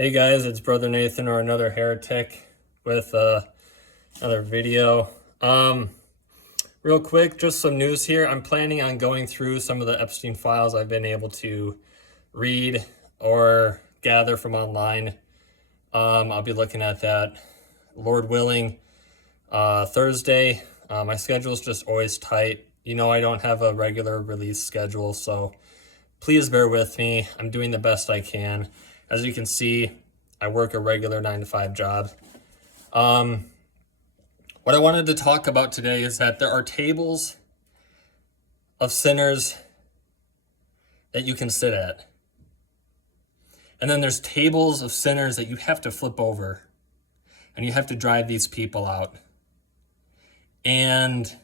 Hey guys, it's Brother Nathan or another heretic with another video. Real quick, just some news here. I'm planning on going through some of the Epstein files I've been able to read or gather from online. I'll be looking at that, Lord willing, Thursday. My schedule is just always tight. You know, I don't have a regular release schedule, so please bear with me. I'm doing the best I can. As you can see, I work a regular 9-to-5 job. What I wanted to talk about today is that there are tables of sinners that you can sit at. And then there's tables of sinners that you have to flip over. And you have to drive these people out. And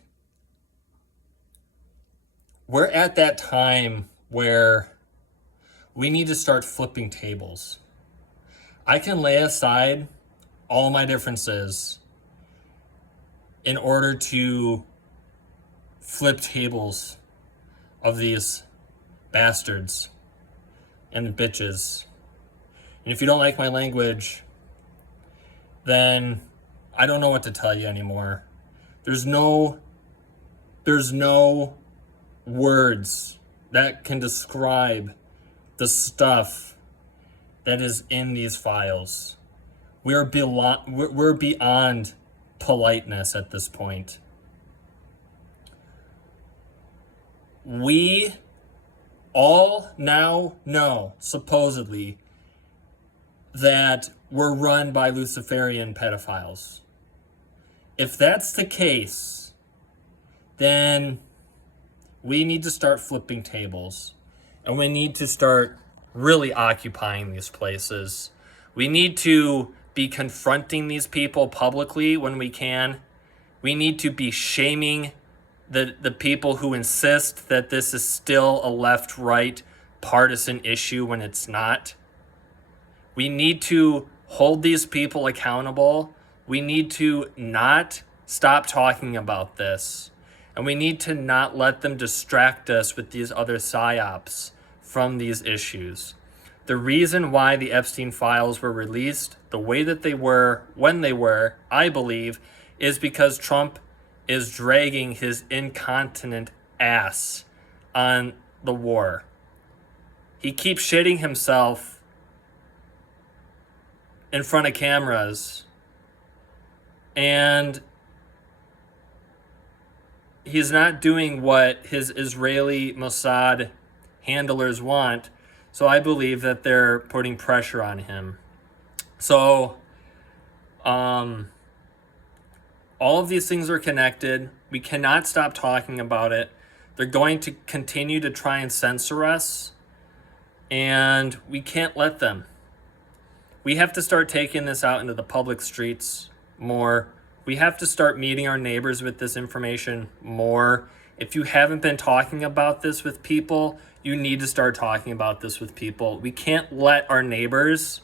we're at that time where we need to start flipping tables. I can lay aside all my differences in order to flip tables of these bastards and bitches. And if you don't like my language, then I don't know what to tell you anymore. There's no words that can describe the stuff that is in these files. We're beyond politeness at this point. We all now know, supposedly, that we're run by Luciferian pedophiles. If that's the case, then we need to start flipping tables. And we need to start really occupying these places. We need to be confronting these people publicly when we can. We need to be shaming the people who insist that this is still a left-right partisan issue when it's not. We need to hold these people accountable. We need to not stop talking about this. And we need to not let them distract us with these other psyops from these issues. The reason why the Epstein files were released the way that they were, when they were, I believe, is because Trump is dragging his incontinent ass on the war. He keeps shitting himself in front of cameras, and he's not doing what his Israeli Mossad handlers want, so I believe that they're putting pressure on him. So, all of these things are connected. We cannot stop talking about it. They're going to continue to try and censor us, and we can't let them. We have to start taking this out into the public streets more. We have to start meeting our neighbors with this information more. If you haven't been talking about this with people, you need to start talking about this with people. We can't let our neighbors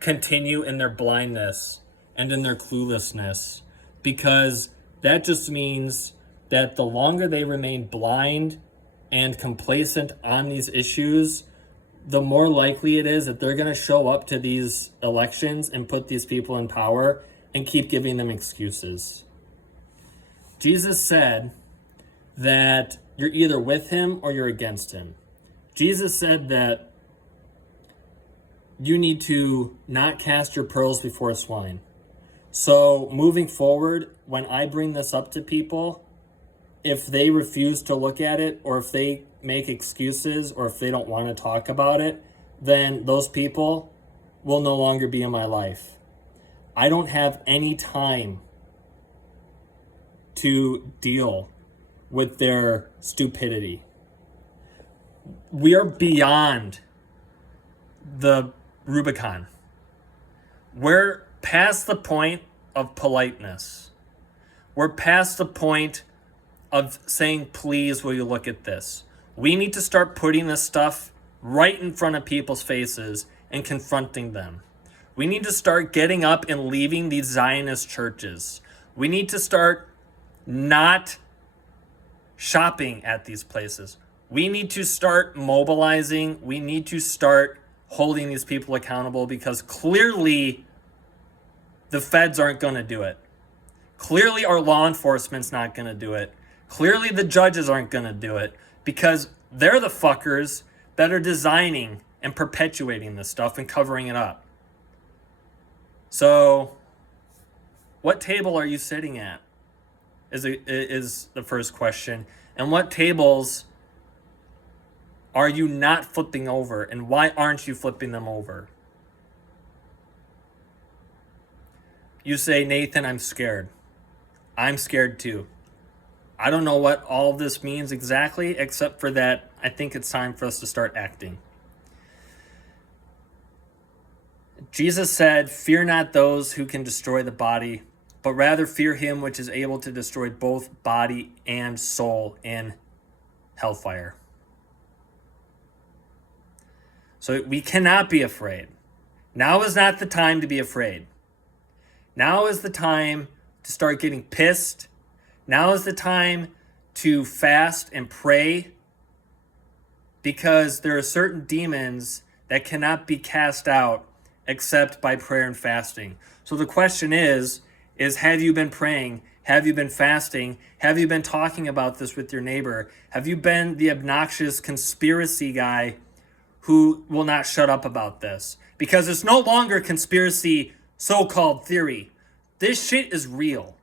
continue in their blindness and in their cluelessness, because that just means that the longer they remain blind and complacent on these issues, the more likely it is that they're going to show up to these elections and put these people in power and keep giving them excuses. Jesus said that you're either with him or you're against him. Jesus said that you need to not cast your pearls before swine. So moving forward, when I bring this up to people, if they refuse to look at it, or if they make excuses, or if they don't want to talk about it, then those people will no longer be in my life. I don't have any time to deal with their stupidity. We are beyond the Rubicon. We're past the point of politeness. We're past the point of saying, please, will you look at this? We need to start putting this stuff right in front of people's faces and confronting them. We need to start getting up and leaving these Zionist churches. We need to start not shopping at these places. We need to start mobilizing. We need to start holding these people accountable, because clearly the feds aren't going to do it. Clearly our law enforcement's not going to do it. Clearly the judges aren't going to do it, because they're the fuckers that are designing and perpetuating this stuff and covering it up. So, what table are you sitting at? Is the first question. And what tables are you not flipping over, and why aren't you flipping them over? You say, Nathan, I'm scared. I'm scared too. I don't know what all of this means exactly, except for that I think it's time for us to start acting. Jesus said, fear not those who can destroy the body, but rather fear him which is able to destroy both body and soul in hellfire. So we cannot be afraid. Now is not the time to be afraid. Now is the time to start getting pissed. Now is the time to fast and pray, because there are certain demons that cannot be cast out except by prayer and fasting. So the question is have you been praying? Have you been fasting? Have you been talking about this with your neighbor? Have you been the obnoxious conspiracy guy who will not shut up about this? Because it's no longer conspiracy so-called theory. This shit is real.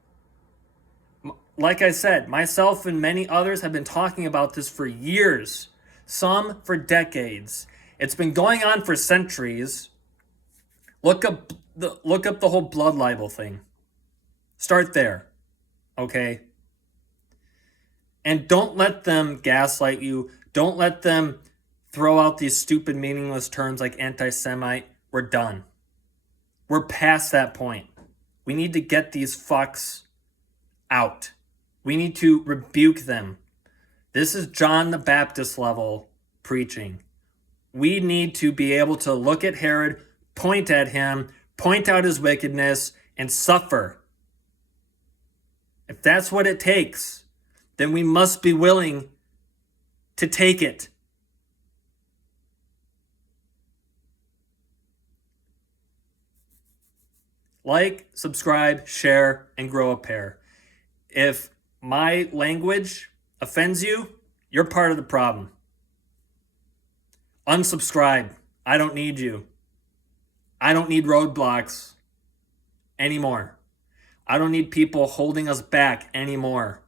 Like I said, myself and many others have been talking about this for years, some for decades. It's been going on for centuries. Look up the whole blood libel thing. Start there, okay? And don't let them gaslight you. Don't let them throw out these stupid, meaningless terms like anti-Semite. We're done. We're past that point. We need to get these fucks out. We need to rebuke them. This is John the Baptist level preaching. We need to be able to look at Herod, point at him, point out his wickedness, and suffer. If that's what it takes, then we must be willing to take it. Like, subscribe, share, and grow a pair. If my language offends you, you're part of the problem. Unsubscribe. I don't need you. I don't need roadblocks anymore. I don't need people holding us back anymore.